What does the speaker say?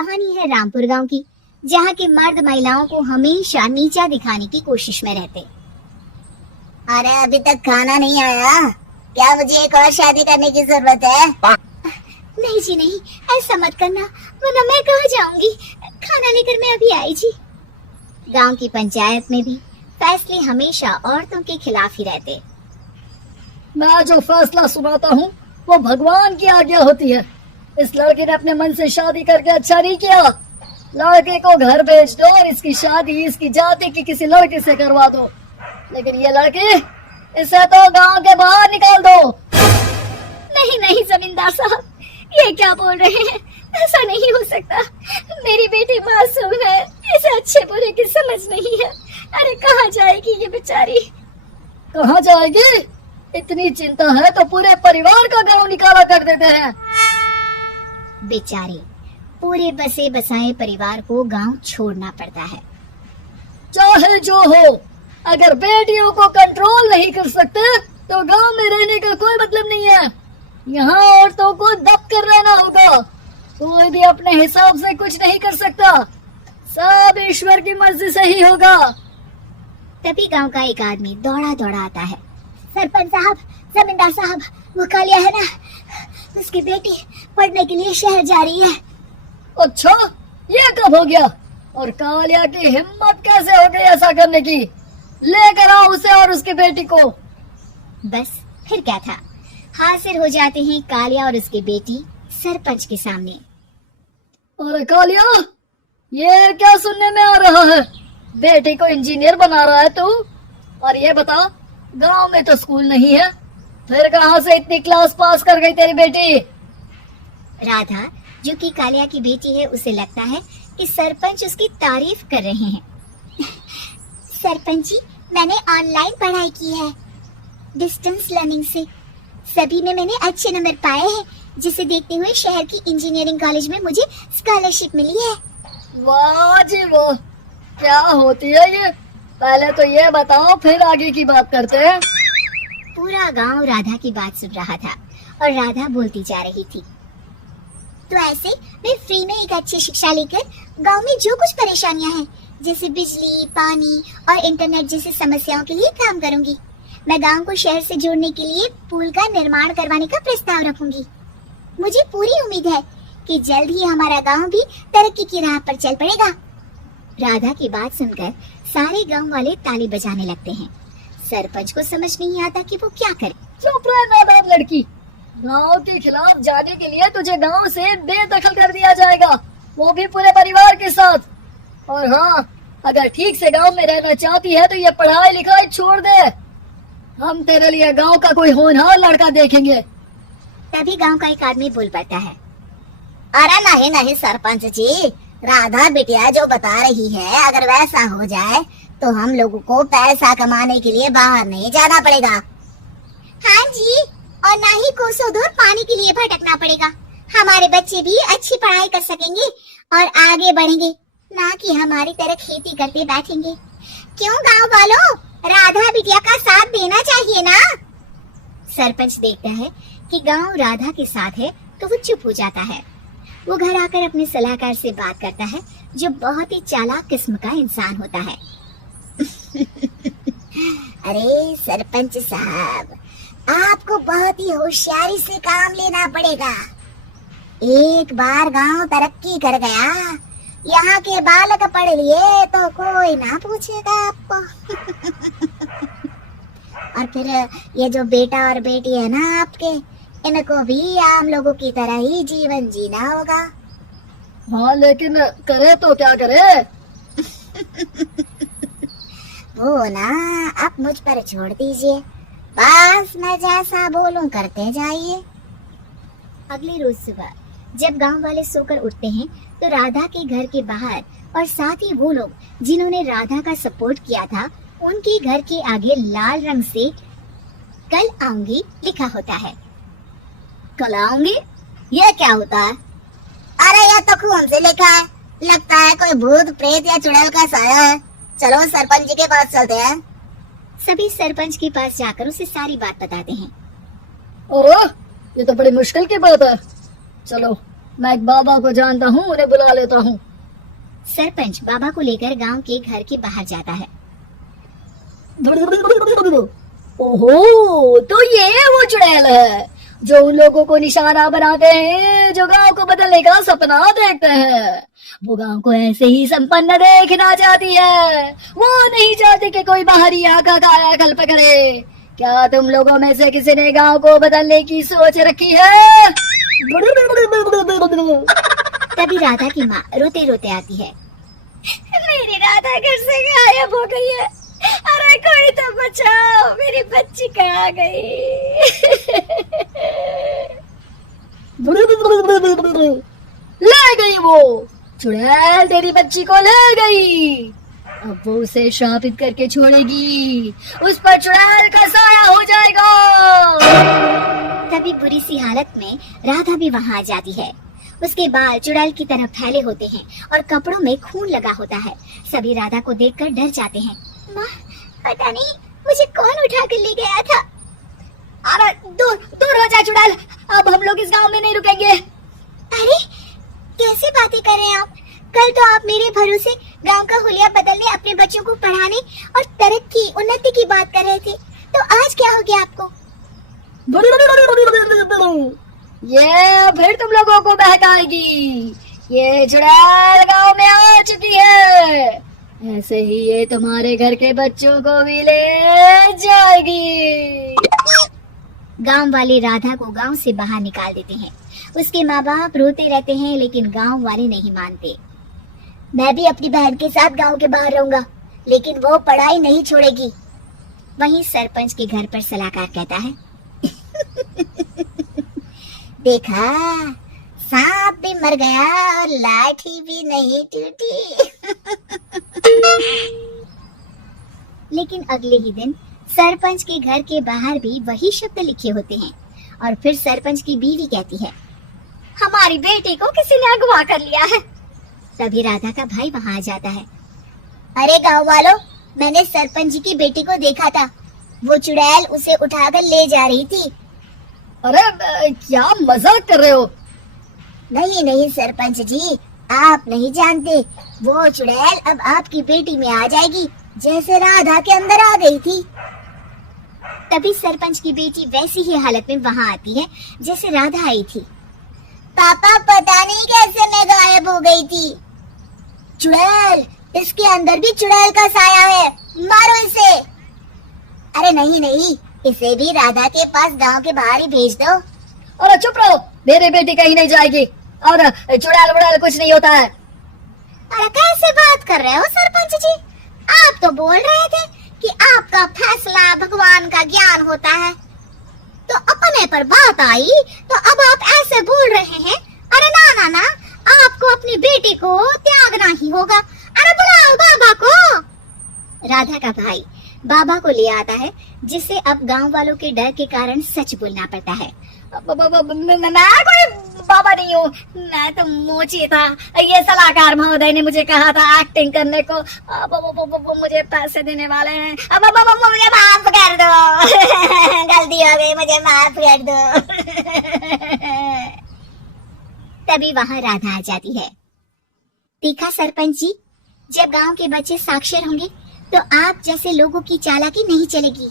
कहानी है रामपुर गांव की, जहां के मर्द महिलाओं को हमेशा नीचा दिखाने की कोशिश में रहते। अरे अभी तक खाना नहीं आया क्या? मुझे एक और शादी करने की जरूरत है। नहीं जी नहीं, ऐसा मत करना, वरना मैं कहाँ जाऊंगी। खाना लेकर मैं अभी आई जी। गांव की पंचायत में भी फैसले हमेशा औरतों के खिलाफ ही रहते। मैं जो फैसला सुनाता हूँ वो भगवान की आज्ञा होती है। इस लड़के ने अपने मन से शादी करके अच्छा नहीं किया। लड़के को घर भेज दो और इसकी शादी इसकी जाति की किसी लड़के से करवा दो, लेकिन ये लड़की, इसे तो गांव के बाहर निकाल दो। नहीं नहीं जमींदार साहब, ये क्या बोल रहे हैं? ऐसा नहीं हो सकता। मेरी बेटी मासूम है, इसे अच्छे बुरे की समझ नहीं है। अरे कहाँ जाएगी ये बेचारी? कहाँ जाएगी? इतनी चिंता है तो पूरे परिवार का गांव निकाला कर देते हैं। बेचारे पूरे बसे बसाए परिवार को गांव छोड़ना पड़ता है। चाहे जो हो, अगर बेटियों को कंट्रोल नहीं कर सकते तो गांव में रहने का कोई मतलब नहीं है। यहाँ औरतों को दब कर रहना होगा। कोई भी अपने हिसाब से कुछ नहीं कर सकता, सब ईश्वर की मर्जी से ही होगा। तभी गांव का एक आदमी दौड़ा दौड़ा आता है। सरपंच साहब, जमींदार साहब, वो कालिया है ना, उसकी बेटी पढ़ने के लिए शहर जा रही है। अच्छा, ये कब हो गया? और कालिया की हिम्मत कैसे हो गई ऐसा करने की? लेकर आओ उसे और उसकी बेटी को। बस फिर क्या था, हाजिर हो जाते हैं कालिया और उसकी बेटी सरपंच के सामने। अरे कालिया, ये क्या सुनने में आ रहा है? बेटी को इंजीनियर बना रहा है तू? और ये बता, गांव में तो स्कूल नहीं है, फिर कहाँ से इतनी क्लास पास कर गई तेरी बेटी? राधा, जो कि कालिया की बेटी है, उसे लगता है कि सरपंच उसकी तारीफ कर रहे हैं। सरपंच जी, मैंने ऑनलाइन पढ़ाई की है, डिस्टेंस लर्निंग से। सभी में मैंने अच्छे नंबर पाए हैं, जिसे देखते हुए शहर की इंजीनियरिंग कॉलेज में मुझे स्कॉलरशिप मिली है। वाह जी वाह, क्या होती है ये? पहले तो ये बताओ, फिर आगे की बात करते हैं। पूरा गांव राधा की बात सुन रहा था और राधा बोलती जा रही थी। तो ऐसे मैं फ्री में एक अच्छी शिक्षा लेकर गांव में जो कुछ परेशानियां हैं, जैसे बिजली, पानी और इंटरनेट जैसी समस्याओं के लिए काम करूंगी। मैं गांव को शहर से जोड़ने के लिए पुल का निर्माण करवाने का प्रस्ताव रखूंगी। मुझे पूरी उम्मीद है कि जल्द ही हमारा गांव भी तरक्की की राह पर चल पड़ेगा। राधा की बात सुनकर सारे गांव वाले ताली बजाने लगते हैं। सरपंच को समझ नहीं आता कि वो क्या करे। चुप रह नादान लड़की, गांव के खिलाफ जाने के लिए तुझे गांव से बेदखल कर दिया जाएगा, वो भी पूरे परिवार के साथ। और हाँ, अगर ठीक से गांव में रहना चाहती है तो ये पढ़ाई लिखाई छोड़ दे। हम तेरे लिए गांव का कोई होनहार लड़का देखेंगे। तभी गांव का एक आदमी बोल पड़ता है। अरे नहीं नहीं सरपंच जी, राधा बिटिया जो बता रही है, अगर वैसा हो जाए तो हम लोगों को पैसा कमाने के लिए बाहर नहीं जाना पड़ेगा। हाँ जी, और ना ही कोसों दूर पानी के लिए भटकना पड़ेगा। हमारे बच्चे भी अच्छी पढ़ाई कर सकेंगे और आगे बढ़ेंगे, ना कि हमारी तरह खेती करते बैठेंगे। क्यों गांव वालों, राधा बिटिया का साथ देना चाहिए ना। सरपंच देखता है कि गांव राधा के साथ है तो वो चुप हो जाता है। वो घर आकर अपने सलाहकार से बात करता है, जो बहुत ही चालाक किस्म का इंसान होता है। अरे सरपंच साहब, आपको बहुत ही होशियारी से काम लेना पड़ेगा। एक बार गांव तरक्की कर गया, यहाँ के बालक पढ़ लिए तो कोई ना पूछेगा आपको। और फिर ये जो बेटा और बेटी है ना आपके, इनको भी आम लोगों की तरह ही जीवन जीना होगा। हाँ, लेकिन करे तो क्या करे? वो ना आप मुझ पर छोड़ दीजिए, बस मैं जैसा बोलूं करते जाइए। अगले रोज सुबह जब गांव वाले सोकर उठते हैं तो राधा के घर के बाहर और साथ ही वो लोग जिन्होंने राधा का सपोर्ट किया था, उनके घर के आगे लाल रंग से कल आऊंगी लिखा होता है। कल आऊंगी? ये क्या होता है? अरे ये तो खून से लिखा है, लगता है कोई भूत प्रेत या चुड़ैल का साया है। चलो सरपंच जी के पास चलते हैं। सभी सरपंच के पास जाकर उसे सारी बात बताते हैं। ओह, ये तो बड़ी मुश्किल की बात है। चलो मैं एक बाबा को जानता हूँ, उन्हें बुला लेता हूँ। सरपंच बाबा को लेकर गांव के घर के बाहर जाता है। ओहो, तो ये वो चुड़ैल है जो उन लोगों को निशाना बनाते हैं जो गांव को बदलने का सपना देखते हैं। वो गांव को ऐसे ही संपन्न देखना चाहती है, वो नहीं चाहती कि कोई बाहरी आका कायाकल्प करे। क्या तुम लोगों में से किसी ने गांव को बदलने की सोच रखी है? तभी राधा की माँ रोते रोते आती है। मेरी राधा घर से गायब हो गई है। अरे कोई तो बचाओ, मेरी बच्ची कहाँ गई? ले गई वो चुड़ैल, तेरी बच्ची को ले गई। अब वो उसे श्रापित करके छोड़ेगी, उस पर चुड़ैल का साया हो जाएगा। तभी बुरी सी हालत में राधा भी वहाँ आ जाती है। उसके बाल चुड़ैल की तरह फैले होते हैं और कपड़ों में खून लगा होता है। सभी राधा को देखकर डर जाते हैं। माँ, पता नहीं मुझे कौन उठा कर ले गया था। अरे दूर दूर हो जा चुड़ैल, अब हम लोग इस गांव में नहीं रुकेंगे। अरे कैसी बातें कर रहे हैं आप? कल तो आप मेरे भरोसे गांव का हुलिया बदलने, अपने बच्चों को पढ़ाने और तरक्की उन्नति की बात कर रहे थे, तो आज क्या हो गया आपको? ये फिर तुम लोगों को बहकाएगी। ये चुड़ैल गांव में आ चुकी है, ऐसे ही ये तुम्हारे घर के बच्चों को भी ले जाएगी। गांव वाले राधा को गांव से बाहर निकाल देते हैं। उसके माँ बाप रोते रहते हैं, लेकिन गांव वाले नहीं मानते। मैं भी अपनी बहन के साथ गांव के बाहर रहूंगा, लेकिन वो पढ़ाई नहीं छोड़ेगी। वहीं सरपंच के घर पर सलाहकार कहता है, देखा, सांप भी मर गया और लाठी भी नहीं टूटी। लेकिन अगले ही दिन सरपंच के घर के बाहर भी वही शब्द लिखे होते हैं। और फिर सरपंच की बीवी कहती है, हमारी बेटी को किसी ने अगवा कर लिया है। तभी राधा का भाई वहाँ आ जाता है। अरे गांव वालों, मैंने सरपंच जी की बेटी को देखा था। वो चुड़ैल उसे उठाकर ले जा रही थी। अरे क्या मजाक कर रहे हो? नहीं नहीं सरपंच जी, आप नहीं जानते। वो चुड़ैल अब आपकी बेटी में आ जाएगी, जैसे राधा के अंदर आ गई थी। तभी सरपंच की बेटी वैसी ही हालत में वहाँ आती है जैसे राधा आई थी। पापा, पता नहीं कैसे मैं गायब हो गई थी। चुड़ैल, इसके अंदर भी चुड़ैल का साया है, मारो इसे। अरे नहीं नहीं, इसे भी राधा के पास गांव के बाहर ही भेज दो। अरे चुप रहो, मेरी बेटी कहीं नहीं जाएगी और चुड़ैल वुड़ैल कुछ नहीं होता है। अरे कैसे बात कर रहे हो सरपंच जी? आप तो बोल रहे थे कि आपका फैसला भगवान का ज्ञान होता है, तो अपने पर बात आई तो अब आप ऐसे बोल रहे हैं। अरे ना ना ना, आपको अपनी बेटी को त्यागना ही होगा। अरे बुलाओ बाबा को। राधा का भाई बाबा को ले आता है, जिसे अब गांव वालों के डर के कारण सच बोलना पड़ता है। मैं कोई बाबा नहीं हूँ, मैं तो मोची था। ये सलाहकार महोदय ने मुझे कहा था एक्टिंग करने को। मुझे पैसे देने वाले हैं। अब मुझे माफ कर दो। गलती हो गई, मुझे माफ कर दो। तभी वहाँ राधा आ जाती है। देखा सरपंच जी, जब गांव के बच्चे साक्षर होंगे तो आप जैसे लोगों की चालाकी नहीं चलेगी।